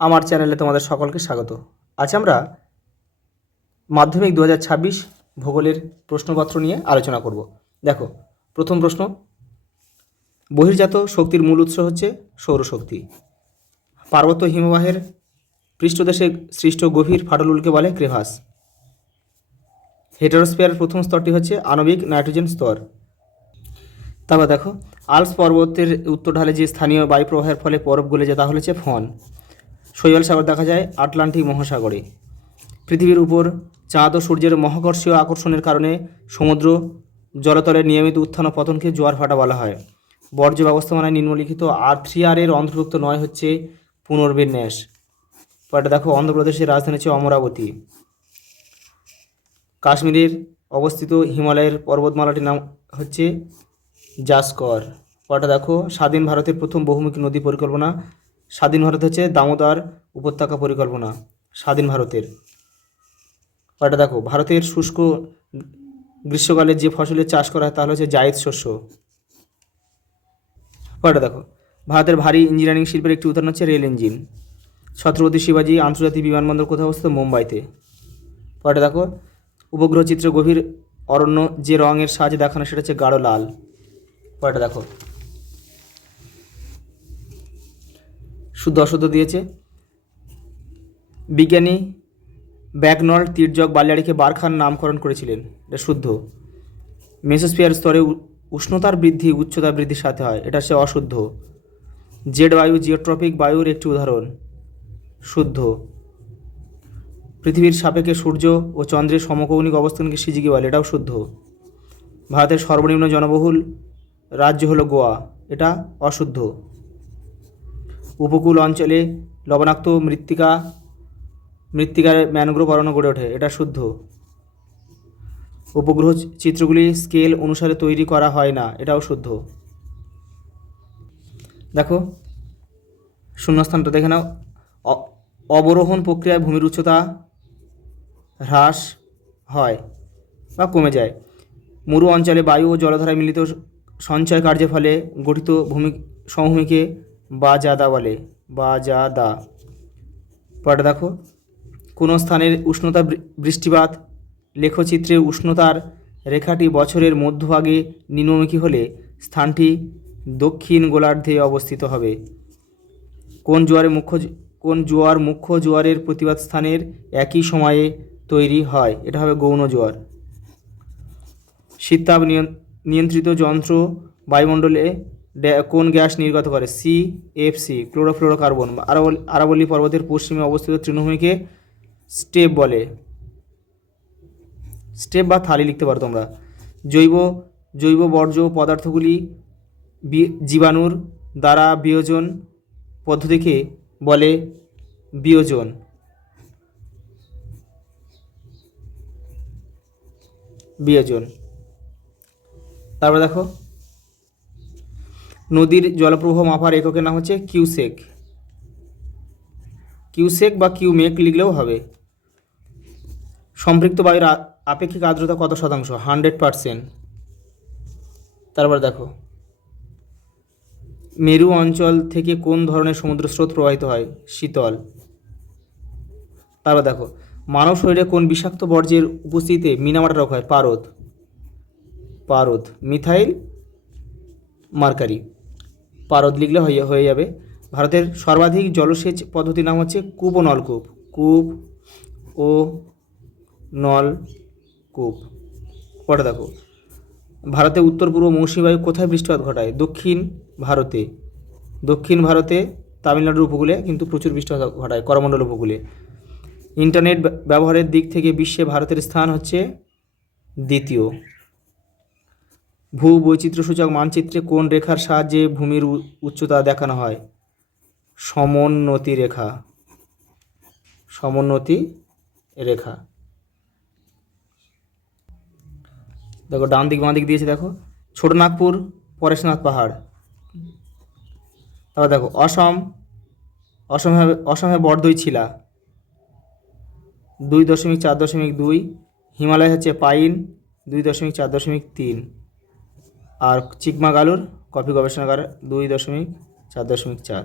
আমার চ্যানেলে তোমাদের সকলকে স্বাগত। আজ আমরা মাধ্যমিক 2026 ভূগোলের প্রশ্নপত্র নিয়ে আলোচনা করব। দেখো, প্রথম প্রশ্ন, বহির্জাত শক্তির মূল উৎস হচ্ছে সৌরশক্তি। পার্বত্য হিমবাহের পৃষ্ঠদেশে সৃষ্ট গভীর ফাটলগুলোকে বলে ক্রেভাস। হেটেরোস্ফিয়ারের প্রথম স্তরটি হচ্ছে আণবিক নাইট্রোজেন স্তর। তারপর দেখো, আল্পস পর্বতের উত্তর ঢালে যে স্থানীয় বায়ুপ্রবাহের ফলে বরফ গলে যায় তা হচ্ছে ফন। শৈবাল সাগর দেখা যায় আটলান্টিক মহাসাগরে। পৃথিবীর উপর চাঁদ ও সূর্যের মহাকর্ষীয় আকর্ষণের কারণে সমুদ্র জলতলের নিয়মিত উত্থান ও পতনকে জোয়ার ভাটা বলা হয়। বর্জ্য ব্যবস্থাপনায় নিম্নলিখিত R3R এর অন্তর্ভুক্ত নয় হচ্ছে পুনর্বিন্যাস। পরটা দেখো, অন্ধ্রপ্রদেশের রাজধানী হচ্ছে অমরাবতী। কাশ্মীরের অবস্থিত হিমালয়ের পর্বতমালাটির নাম হচ্ছে জাসকর। পরটা দেখো, স্বাধীন ভারতের প্রথম বহুমুখী নদী পরিকল্পনা। স্বাধীন ভারত হচ্ছে দামোদর উপত্যকা পরিকল্পনা স্বাধীন ভারতের। পরটা দেখো, ভারতের শুষ্ক গ্রীষ্মকালে যে ফসলের চাষ করা হয় তা হচ্ছে জায়দ শস্য। পরটা দেখো, ভারতের ভারী ইঞ্জিনিয়ারিং শিল্পের একটি উদাহরণ হচ্ছে রেল ইঞ্জিন। ছত্রপতি শিবাজী আন্তর্জাতিক বিমানবন্দর কোথায় অবস্থিত? মুম্বাইতে। পরটা দেখো, উপগ্রহ চিত্রে গভীর অরণ্য যে রঙের সাহায্যে দেখানো সেটা হচ্ছে গাঢ় লাল। পরটা দেখো, শুদ্ধ অশুদ্ধ দিয়েছে। বিজ্ঞানী ব্যাকনল তির্যক বালিয়াড়িকে বারখার নামকরণ করেছিলেন, এটা শুদ্ধ। মেসোস্ফিয়ার স্তরে উষ্ণতার বৃদ্ধি উচ্চতা বৃদ্ধির সাথে হয়, এটা হচ্ছে অশুদ্ধ। জেড বায়ু জিওট্রপিক বায়ুর একটি উদাহরণ, শুদ্ধ। পৃথিবীর সাপেক্ষে সূর্য ও চন্দ্রের সমকৌণিক অবস্থানকে সিজিকি বলে, এটাও শুদ্ধ। ভারতের সর্বনিম্ন জনবহুল রাজ্য হলো গোয়া, এটা অশুদ্ধ। উপকূল অঞ্চলে লবণাক্ত মৃত্তিকার ম্যানগ্রোভ অরণ্য গড়ে ওঠে, এটা শুদ্ধ। উপগ্রহ চিত্রগুলি স্কেল অনুসারে তৈরি করা হয় না, এটাও শুদ্ধ। দেখো, শূন্যস্থানটা দেখে নাও। অবরোহণ প্রক্রিয়ায় ভূমির উচ্চতা হ্রাস হয় বা কমে যায়। মরু অঞ্চলে বায়ু ও জলধারায় মিলিত সঞ্চয় কার্যের ফলে গঠিত সমভূমিকে বাজাদা বলে, বাজাদা। পরটা দেখো, কোনো স্থানের উষ্ণতা বৃষ্টিপাত লেখচিত্রে উষ্ণতার রেখাটি বছরের মধ্যভাগে নিম্নমুখী হলে স্থানটি দক্ষিণ গোলার্ধে অবস্থিত হবে। কোন জোয়ার মুখ্য জোয়ারের প্রতিবাদ স্থানের একই সময়ে তৈরি হয়, এটা হবে গৌণ জোয়ার। শীততাপ নিয়ন্ত্রিত যন্ত্র বায়ুমণ্ডলে কোন গ্যাস নির্গত করে? CFC, chlorofluorocarbon. আরাবল্লী পর্বতের পশ্চিমে অবস্থিত তৃণভূমিকে স্টেপ বলে। স্টেপ বা থালি লিখতে পারো তোমরা। জৈব বর্জ্য পদার্থগুলি জীবাণুর দ্বারা বিয়োজন পদ্ধতিকে বলে বিয়োজন। তারপরে দেখো, নদীর জলপ্রবাহ মাপার এককের নাম হচ্ছে কিউসেক বা কিউমেক লিখলেও হবে। সম্পৃক্ত বায়ুর আপেক্ষিক আর্দ্রতা কত শতাংশ? 100%। তারপর দেখো, মেরু অঞ্চল থেকে কোন ধরনের সমুদ্র স্রোত প্রবাহিত হয়? শীতল। তারপর দেখো, মানব শরীরে কোন বিষাক্ত বর্জ্যের উপস্থিতিতে মিনামাটা রোগ হয়? পারদ, মিথাইল মার্কারি। পারদ লিখলে হয়ে যাবে। ভারতের সর্বাধিক জলসেচ পদ্ধতির নাম হচ্ছে কূপ ও নলকূপ। পরে দেখো, ভারতে উত্তর পূর্ব মৌসুমী বায়ু কোথায় বৃষ্টিপাত ঘটায়? দক্ষিণ ভারতে তামিলনাড়ুর উপকূলে কিন্তু প্রচুর বৃষ্টিপাত ঘটায়, করমণ্ডল উপকূলে। ইন্টারনেট ব্যবহারের দিক থেকে বিশ্বে ভারতের স্থান হচ্ছে দ্বিতীয়। ভূবৈচিত্র্যসূচক মানচিত্রে কোন রেখার সাহায্যে ভূমির উচ্চতা দেখানো হয়? সমোন্নতি রেখা। দেখো, ডান দিক বাঁ দিক দিয়েছে। দেখো, ছোটনাগপুর পরেশনাথ পাহাড়। তারপর দেখো, অসমে বরদই ছিলা 2.4.2। হিমালয় হচ্ছে পাইন 2.4.3। আর চিকমাগালুর কফি গবেষণাগার 2.4.4।